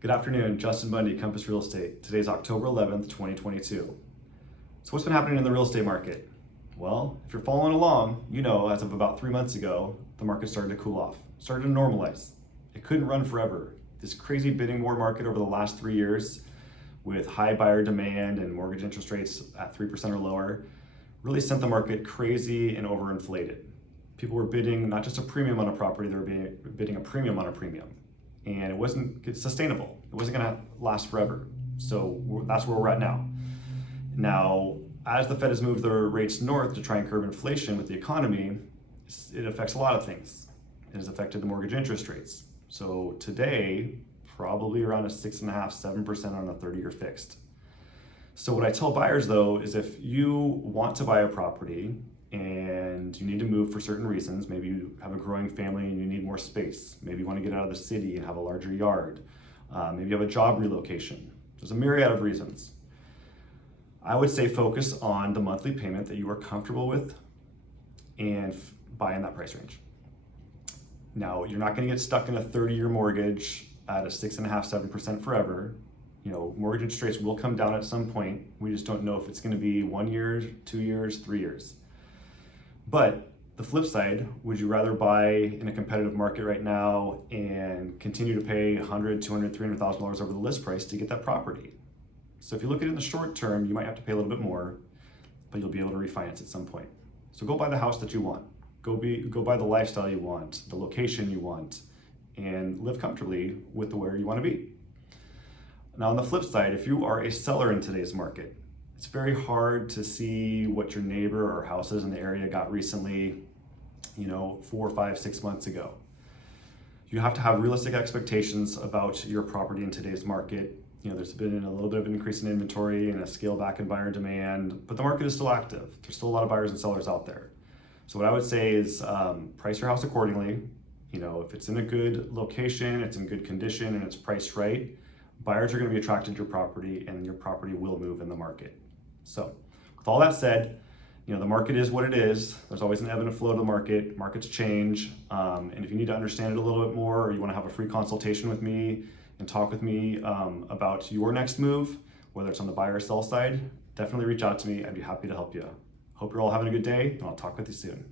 Good afternoon, Justin Bundy, Compass Real Estate. Today's October 11th, 2022. So what's been happening in the real estate market? Well, if you're following along, you know as of about 3 months ago, the market started to cool off, started to normalize. It couldn't run forever. This crazy bidding war market over the last 3 years with high buyer demand and mortgage interest rates at 3% or lower really sent the market crazy and overinflated. People were bidding not just a premium on a property, they were bidding a premium on a premium. And it wasn't sustainable. It wasn't gonna last forever. So that's where we're at now. Now, as the Fed has moved their rates north to try and curb inflation with the economy, it affects a lot of things. It has affected the mortgage interest rates. So today, probably around a 6.5%, 7% on a 30-year fixed. So what I tell buyers though, is if you want to buy a property and you need to move for certain reasons, maybe you have a growing family and you need more space, maybe you want to get out of the city and have a larger yard, maybe you have a job relocation. There's a myriad of reasons. I would say focus on the monthly payment that you are comfortable with and buy in that price range. Now, you're not going to get stuck in a 30-year mortgage at a 6.5%, 7% forever. You know, mortgage interest rates will come down at some point. We just don't know if it's going to be 1 year, 2 years, 3 years. But the flip side, would you rather buy in a competitive market right now and continue to pay $100,000, $200,000, $300,000 over the list price to get that property? So if you look at it in the short term, you might have to pay a little bit more, but you'll be able to refinance at some point. So go buy the house that you want. Go buy the lifestyle you want, the location you want, and live comfortably with where you want to be. Now on the flip side, if you are a seller in today's market, it's very hard to see what your neighbor or houses in the area got recently, 4, 5, 6 months ago. You have to have realistic expectations about your property in today's market. There's been a little bit of an increase in inventory and a scale back in buyer demand, but the market is still active. There's still a lot of buyers and sellers out there. So what I would say is price your house accordingly. If it's in a good location, it's in good condition, and it's priced right, buyers are going to be attracted to your property and your property will move in the market. So with all that said, the market is what it is. There's always an ebb and flow to the market. Markets change. And if you need to understand it a little bit more, or you want to have a free consultation with me and talk with me about your next move, whether it's on the buyer or sell side, definitely reach out to me. I'd be happy to help you. Hope you're all having a good day, and I'll talk with you soon.